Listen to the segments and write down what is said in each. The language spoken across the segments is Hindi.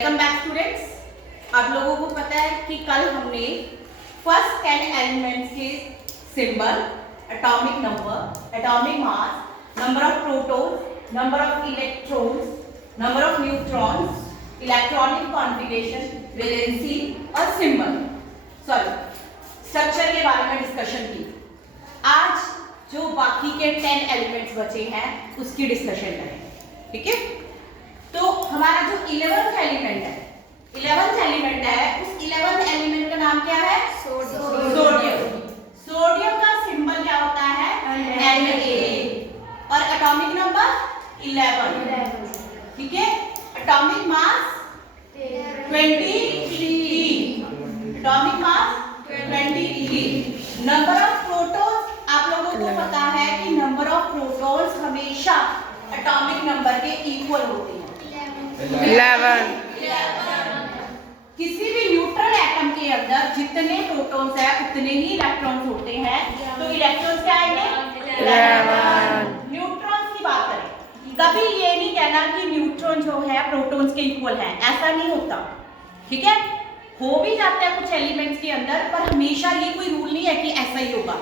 Welcome back students. आप लोगों को पता है कि कल हमने फर्स्ट 10 एलिमेंट्स के symbol, atomic number, atomic mass, number of protons, number of electrons, number of neutrons, electronic configuration, valency और सिंबल स्ट्रक्चर के बारे में डिस्कशन की। आज जो बाकी के 10 एलिमेंट्स बचे हैं उसकी डिस्कशन करेंगे, ठीक है। तो हमारा जो 11th एलिमेंट है उस 11th एलिमेंट का नाम क्या है? सोडियम। सोडियम का सिंबल क्या होता है? Na। और एटॉमिक नंबर 11, ठीक है। Atomic mass 23, atomic mass 23। Number of protons, आप लोगों को पता है कि नंबर ऑफ प्रोटॉन्स हमेशा एटॉमिक नंबर के इक्वल होते हैं। 11। किसी भी न्यूट्रल एटम के अंदर जितने प्रोटॉन्स है उतने ही इलेक्ट्रॉन्स होते हैं, तो इलेक्ट्रॉन्स क्या आएंगे? 11। न्यूट्रॉन्स की बात करें, कभी ये नहीं कहना कि न्यूट्रॉन जो है प्रोटॉन्स के इक्वल है, ऐसा नहीं होता, ठीक है। हो भी जाता है कुछ एलिमेंट्स के अंदर, पर हमेशा ये कोई रूल नहीं है कि ऐसा ही होगा।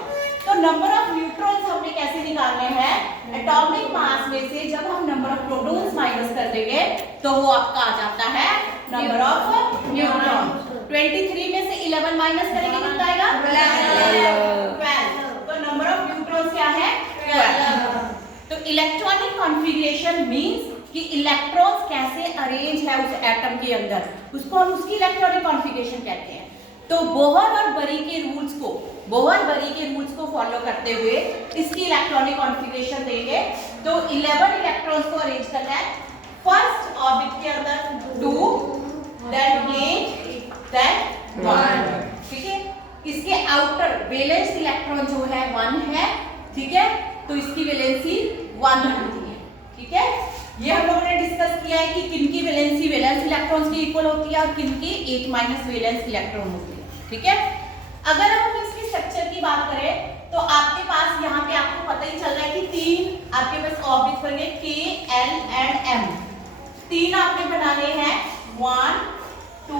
तो नंबर ऑफ न्यूट्रॉन्स हमने कैसे निकालने हैं? एटॉमिक मास में से जब हम नंबर ऑफ प्रोटॉन्स माइनस कर देंगे तो वो आपका आ जाता है नंबर ऑफ न्यूट्रॉन। 23 में से 11 माइनस करेंगे कितना आएगा? 12। तो नंबर ऑफ न्यूट्रॉन्स क्या है? 12। तो इलेक्ट्रॉनिक कॉन्फ़िगरेशन मींस कि इलेक्ट्रॉन्स कैसे अरेंज है उस एटम के अंदर, उसको हम उसकी इलेक्ट्रॉनिक कॉन्फ़िगरेशन कहते हैं। तो बोहर और बरी के रूल्स को फॉलो करते हुए इसकी इलेक्ट्रॉनिक कॉन्फ़िगरेशन देंगे। तो 11 इलेक्ट्रॉन्स को अरेंज करना है। फर्स्ट ऑर्बिट के अंदर 2, देन 8, देन 1, ठीक है। इसके आउटर वैलेंस इलेक्ट्रॉन जो है 1 है, ठीक है। तो इसकी वैलेंसी 1 होती है, ठीक है। ये हम लोगों ने डिस्कस किया है कि किनकी वैलेंसी वैलेंस इलेक्ट्रॉन्स के इक्वल होती है और किनकी 8 माइनस वैलेंस इलेक्ट्रॉन होती है, ठीक है। अगर हम इसकी स्ट्रक्चर की बात करें तो आपके पास यहाँ पे आपको पता ही चल रहा है कि 3 आपके पास ऑर्बिट्स बने, K, L एंड M। 3 आपने बनाने हैं 1 2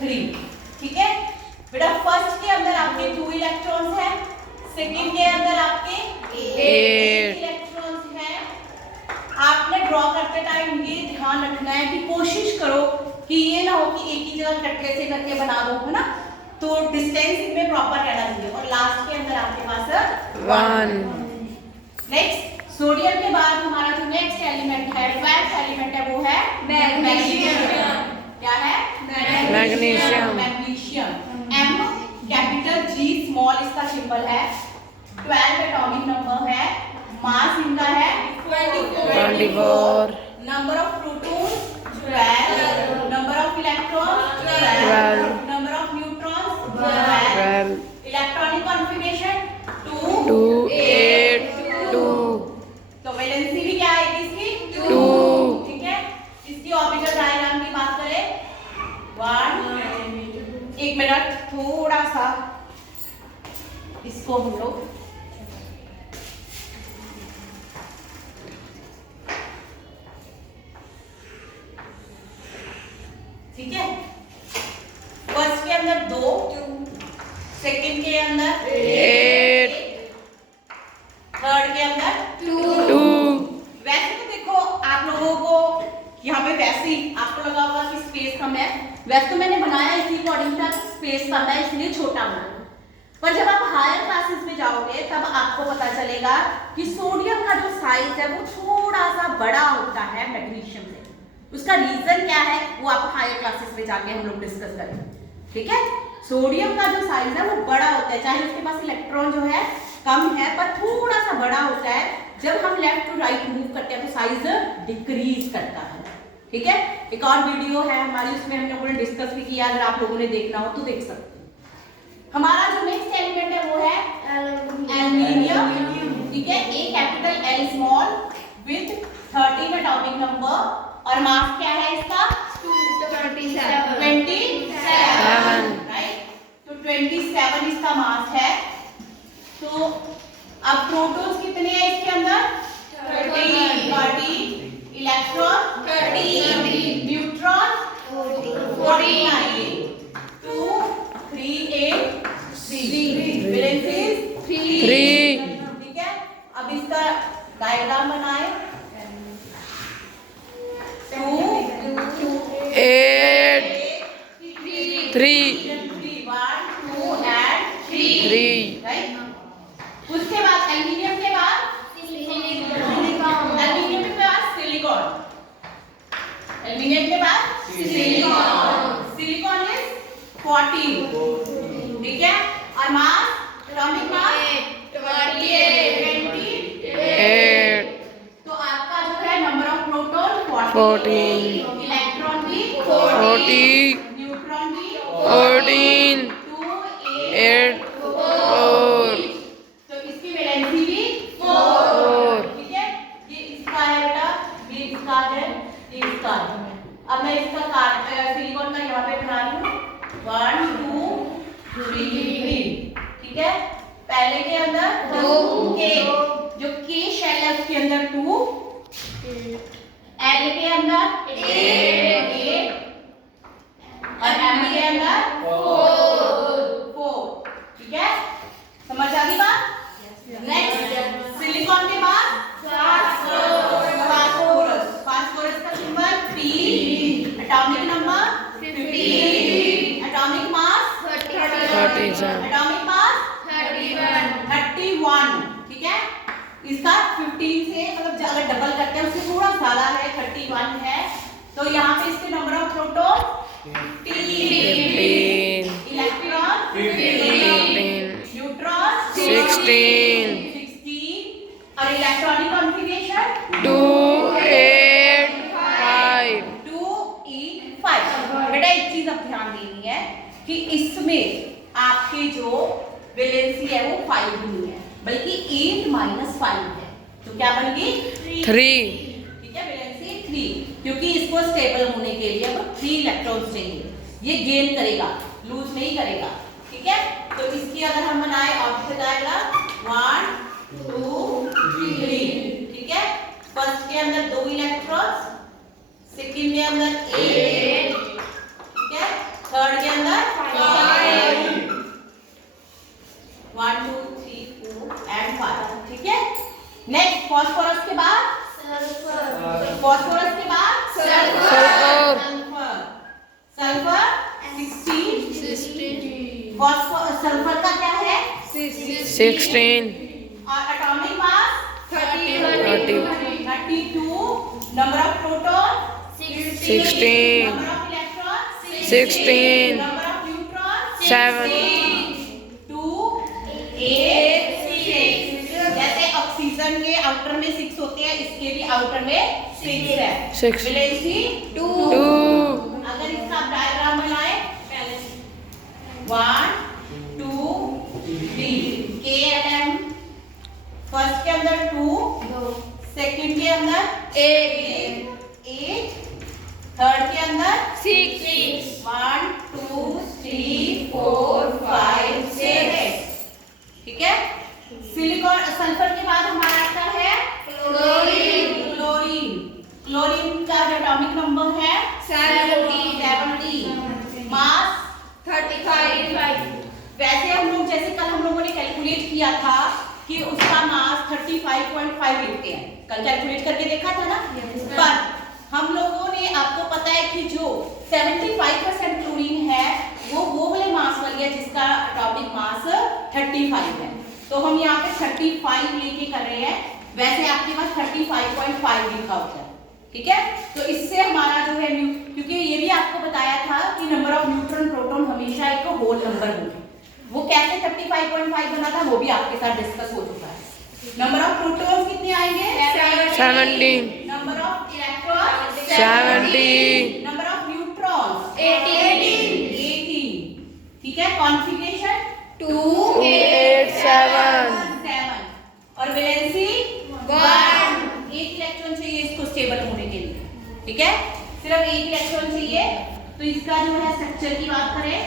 3, ठीक है बेटा। फर्स्ट के अंदर आपके 2 इलेक्ट्रॉन्स हैं, सेकंड के अंदर आपके 8 इलेक्ट्रॉन्स हैं। आपने ड्रॉ करते टाइम ये ध्यान रखना है कि कोशिश करो कि ये ना हो कि एक ही जगह कटके से करके बना दो, है ना। तो डिस्टेंस इनमें प्रॉपर रहना चाहिए। और लास्ट के अंदर आपके पास 1। नेक्स्ट सोडियम के बाद हमारा जो नेक्स्ट एलिमेंट है, 12th एलिमेंट है, वो है मैग्नीशियम। क्या है? Magnesium. M capital G small इसका सिंबल है। 12 एटॉमिक नंबर है। मास इनका है 24। Number of protons 12। Number of electrons 12। Number of neutrons 12। Electronic configuration 2 8 2। तो वैलेंसी भी क्या आएगी इसकी? 2, ठीक है। इसकी ऑर्बिटल डायग्राम की बात करें 1। एक मिनट, थोड़ा सा इसको हम लोग ठीक है। फर्स्ट के अंदर 2, सेकंड के अंदर 8, थर्ड के अंदर 2। वैसे तो देखो आप लोगों को यहाँ पे वैसे ही आपको लगा होगा कि स्पेस कम है। वैसे तो मैंने बनाया इसी अकॉर्डिंग था कि स्पेस कम है इसलिए छोटा बना, पर जब आप हायर क्लासेस में जाओगे तब आपको पता चलेगा कि सोडियम का जो साइज है वो थोड़ा सा बड़ा होता है मैग्नीशियम से। उसका रीजन क्या है वो आप हायर क्लासेस में जाके हम लोग डिस्कस करेंगे, ठीक है। सोडियम का जो साइज है वो बड़ा होता है, चाहे उसके पास इलेक्ट्रॉन जो है कम है पर थोड़ा सा बड़ा होता है। जब हम लेफ्ट टू राइट मूव करते हैं तो साइज डिक्रीज करता है, ठीक है। एक और वीडियो है हमारी, उसमें हम लोगों ने डिस्कस भी किया, अगर आप लोगों ने देखना हो तो देख सकते हैं। हमारा जो नेक्स्ट एलिमेंट है वो है एल्यूमिनियम, ठीक है। A capital L small with 13 atomic number और मास क्या है इसका? 27, राइट। तो 27 इसका मास है। तो अब प्रोटॉन्स कितने हैं इसके अंदर? इसका डायग्राम बनाए। 2 8 3 1 2 and 3 राइट। उसके बाद एल्यूमिनियम के बाद एल्यूमिनियम के बाद सिलिकॉन, एल्यूमिनियम के बाद सिलिकॉन, सिलिकॉन इज 14, ठीक है। और मास, एटॉमिक मास 28। तो आपका जो है नंबर ऑफ प्रोटॉन 14, इलेक्ट्रॉन भी 40, न्यूट्रॉन भी 14, 2 8 4 तो इसकी वैलेंसी भी 4, 4 ठीक है। ये इसका है बेटा, ये इसका है, ये इसका है। अब मैं इसका सिलिकॉन का यहाँ पे बना लूँ 1 2 3, ठीक है। पहले के अंदर 2 के, जो के शेल है उसके अंदर 2, एल के अंदर 8 और एम के अंदर 4, ठीक है। समझ आ गई बात? नेक्स्ट सिलिकॉन के बाद फास्फोरस, फास्फोरस का symbol P, atomic number 15, atomic mass 37, atomic mass 31, ठीक है। इसका 15 से मतलब अगर डबल करते हैं उससे थोड़ा ज्यादा है, 31 है। तो यहाँ पे इसके number of proton 15, electron 15, neutron 16 और इलेक्ट्रॉनिक कॉन्फ़िगरेशन 2 8 5 2 8 5। बेटा एक चीज अब ध्यान देनी है कि इसमें आपके जो वैलेंसी है वो 5 नहीं है बल्कि 8 - 5 है। तो क्या बन गई 3, ठीक है, वैलेंसी 3, क्योंकि इसको स्टेबल होने के लिए अब 3 इलेक्ट्रॉन्स चाहिए। ये गेन करेगा, लूज नहीं करेगा, ठीक है। तो इसकी अगर हम बनाए ऑब्जेक्ट आएगा 1 2 3, ठीक है। फर्स्ट के अंदर 2 इलेक्ट्रॉन्स, सेकंड के अंदर 8, ठीक है, थर्ड के अंदर 5, 1 2 3 4 and 5, ठीक है। नेक्स्ट फास्फोरस के बाद फास्फोरस के बाद सल्फर, सल्फर 16, सल्फर का क्या है 16, और atomic mass 30, 32, number of proton 16, number of electron 16, number of neutron 7, 2 8 6। जैसे ऑक्सीजन के आउटर में 6 होते हैं, इसके भी आउटर में 6 है। 6, वैलेंसी 2। 2, अगर इसका डायग्राम बनाए 1 2 3 KLM, फर्स्ट के अंदर 2, सेकंड के अंदर 8, थर्ड के अंदर 6, 1 2 3 4 5 6, ठीक है। सिलिकॉन सल्फर के बाद हमारा आता है क्लोरीन, क्लोरीन, क्लोरीन का जो एटॉमिक नंबर है 70, मास 35। वैसे हम लोग जैसे कल हम लोगों ने कैलकुलेट किया था कि उसका मास 35.5 लिखते हैं, कल कैलकुलेट करके देखा था ना। पर हम लोगों ने, आपको पता है कि जो 75% क्लोरीन है वो वाले मास वाली है जिसका एटॉमिक मास 35 है। तो हम यहाँ पे 35 लेके कर रहे हैं, वैसे आपके पास 35.5 लिखा होता है, ठीक है। तो इससे हमारा जो है, क्योंकि ये भी आपको बताया था कि नंबर ऑफ न्यूट्रॉन प्रोटॉन हमेशा एक होल नंबर होंगे, वो कैसे 35.5 बना था वो भी आपके साथ डिस्कस हो चुका है। नंबर ऑफ प्रोटॉन्स कितने आएंगे 17, number of electron 70, number of neutrons 18, ठीक है। कॉन्फ़िगरेशन 2 8 7, 7 और वैलेंसी 1। एक इलेक्ट्रॉन चाहिए इसको स्टेबल होने के लिए, ठीक है, सिर्फ एक इलेक्ट्रॉन चाहिए। तो इसका जो है स्ट्रक्चर की बात करें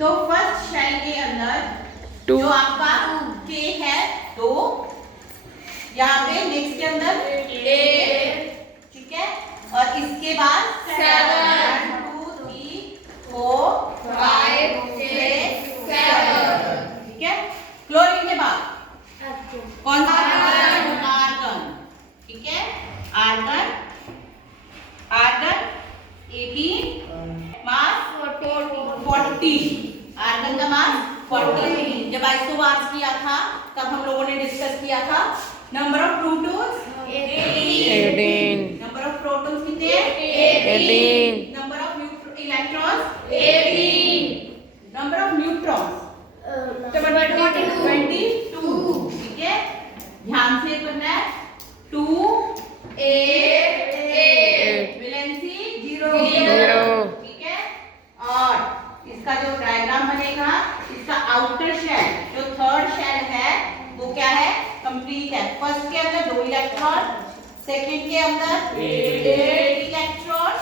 तो फर्स्ट शेल के अंदर 2, जो आपका K है 2, यहाँ पे नेक्स्ट के अंदर 8, ठीक है, और इसके बाद 7 2 3 4 5 6 7, ठीक है। क्लोरीन के बाद कौन number of protons 18 number of protons कितने 18 number of electrons 18 number of neutrons 22 ठीक है ध्यान से करना है 2 8 वैलेंसी 0 ठीक है और इसका जो डायग्राम बनेगा इसका आउटर शेल जो थर्ड शेल है वो क्या है कंप्लीट है फर्स्ट के अंदर 2 इलेक्ट्रॉन सेकंड के अंदर 8 इलेक्ट्रॉन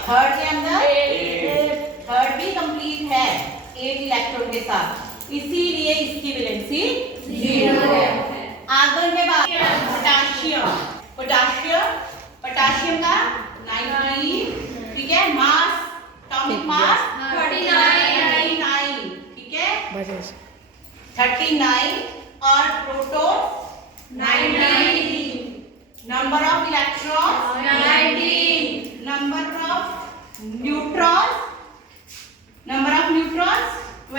थर्ड के अंदर थर्ड भी कंप्लीट है 8 इलेक्ट्रॉन के साथ इसीलिए इसकी वैलेंसी 0 है आगे के बाद पोटेशियम का 19 ठीक है मास एटॉमिक मास 39 ठीक है 39 और proton 19 number of electron 19 number of neutrons 20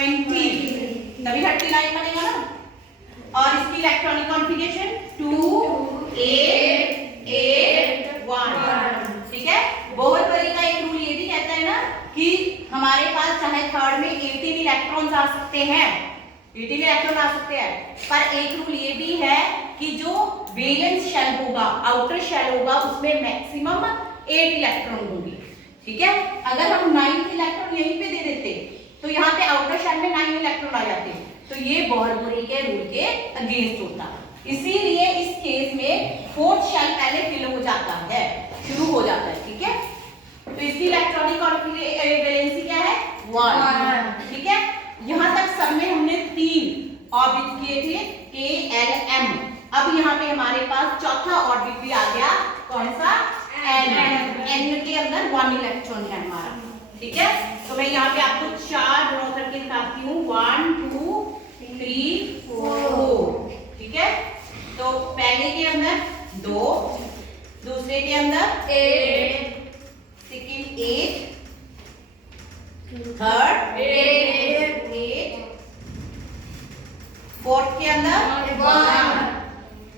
तभी 39 बनेगा ना और इसकी इलेक्ट्रॉनिक कॉन्फ़िगरेशन 2 8 8 1 ठीक है बोहरबरी का एक रूल ये भी कहता है ना कि हमारे पास चाहे थर्ड में 18 इलेक्ट्रॉन्स आ सकते हैं 18 इलेक्ट्रॉन आ सकते हैं पर एक रूल ये भी है कि जो वैलेंस शेल होगा आउटर शेल होगा उसमें मैक्सिमम 8 इलेक्ट्रॉन होंगे ठीक है अगर हम 9th इलेक्ट्रॉन यहीं पे दे देते तो यहाँ पे आउटर शेल में 9 इलेक्ट्रॉन आ जाते तो ये बोहरबरी के रूल के अगेंस्ट होता इसीलिए इस केस में फोर्थ शेल पहले फिल हो जाता है शुरू हो जाता है ठीक है तो इसकी इलेक्ट्रॉनिक वैलेंसी क्या है 1 ठीक है यहाँ तक सब में हमने 3 ऑर्बिट किए थे K L M अब यहाँ पे हमारे पास चौथा ऑर्बिट भी आ गया कौन सा N के अंदर 1 इलेक्ट्रॉन है हमारा ठीक है तो मैं यहाँ पे आपको 4 ड्रॉ करके दिखाती हूँ 1 2 3 4 ठीक है तो पहले के अंदर 2 दूसरे के अंदर 8 सेकंड 8 थर्ड 8 फोर्थ के अंदर 1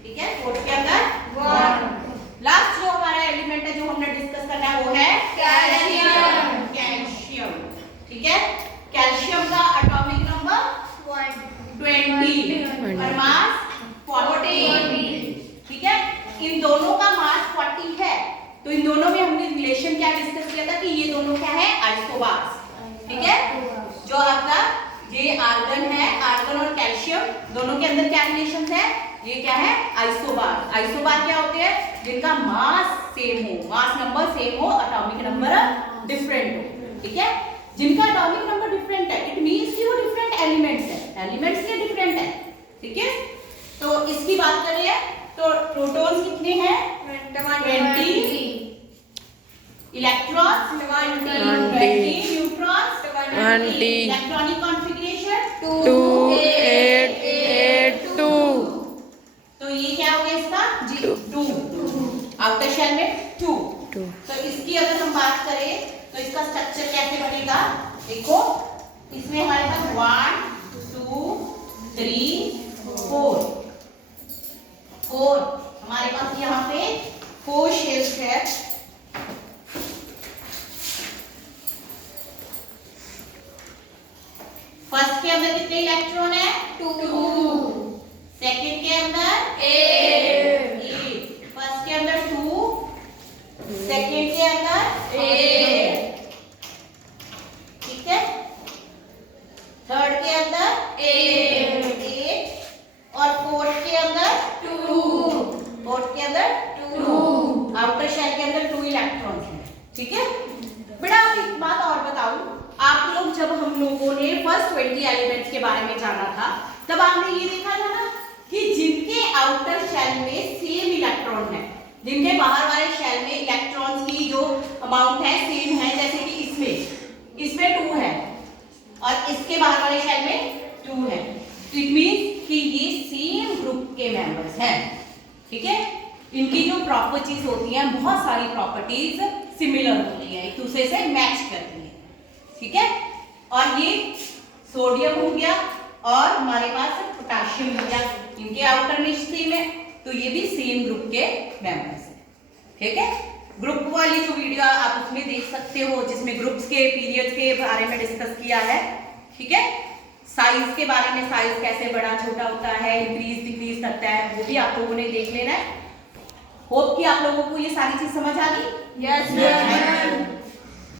ठीक है फोर्थ के अंदर 1 लास्ट जो हमारा एलिमेंट है जो हमने डिस्कस करना है वो है कैल्शियम ठीक है कैल्शियम का एटॉमिक नंबर 20 और मास 40 ठीक है इन दोनों का मास 40 है तो इन दोनों में हमने रिलेशन क्या डिस्कस किया था कि ये दोनों क्या है आइसोबार्स ठीक है जो आपका ये आर्गन है आर्गन और कैल्शियम दोनों के अंदर क्या रिलेशन है ये क्या है आइसोबार क्या होते हैं जिनका मास सेम हो मास नंबर सेम हो एटॉमिक नंबर डिफरेंट हो ठीक है जिनका एटॉमिक नंबर डिफरेंट है इट मींस कि वो डिफरेंट एलिमेंट्स के डिफरेंट है ठीक है तो इसकी बात करें तो प्रोटॉन्स कितने हैं 20 इलेक्ट्रॉन्स 20 न्यूट्रॉन्स 20 इलेक्ट्रॉनिक कॉन्फ़िगरेशन 2 8 8 2 तो ये क्या हो गया इसका 2 आउटर शेल में 2 तो इसकी अगर हम बात करें तो इसका स्ट्रक्चर कैसे बनेगा देखो इसमें हमारे पास 1 2 3 4 हमारे पास यहाँ पे 4 शेल्स है फर्स्ट के अंदर कितने इलेक्ट्रॉन है 2 सेकंड के अंदर 8 फर्स्ट के अंदर 2 सेकंड के अंदर 8 ठीक है थर्ड के अंदर 8 और फोर्थ के अंदर 2 फोर्थ के अंदर 2 आउटर शेल के अंदर 2 इलेक्ट्रॉन्स हैं ठीक है बेटा आप एक बात और बताऊं आप लोग जब हम लोगों ने फर्स्ट 20 एलिमेंट्स के बारे में जाना था तब आपने ये देखा था ना कि जिनके आउटर शेल में सेम इलेक्ट्रॉन है जिनके बाहर वाले शेल में इलेक्ट्रॉन्स की जो अमाउंट है सेम है जैसे कि इसमें 2 है और इसके बाहर वाले शेल में 2 है इट मींस कि ये सेम ग्रुप के मेंबर्स हैं ठीक है इनकी जो प्रॉपर्टीज होती हैं बहुत सारी प्रॉपर्टीज सिमिलर होती है एक दूसरे से मैच करती है ठीक है और ये सोडियम हो गया और हमारे पास पोटाशियम लिया, इनके आउटर निश सेम है, तो ये भी सेम ग्रुप के मेंबर्स हैं। ठीक है, ग्रुप वाली जो वीडियो आप उसमें देख सकते हो, जिसमें ग्रुप्स के पीरियड्स के बारे में डिस्कस किया है। ठीक है, साइज के बारे में, साइज कैसे बड़ा छोटा होता है, इंक्रीज डिक्रीज करता है, वो भी आप लोगों ने देख लेना है। होप कि आप लोगों को ये सारी चीज समझ आ गई। Yes ma'am.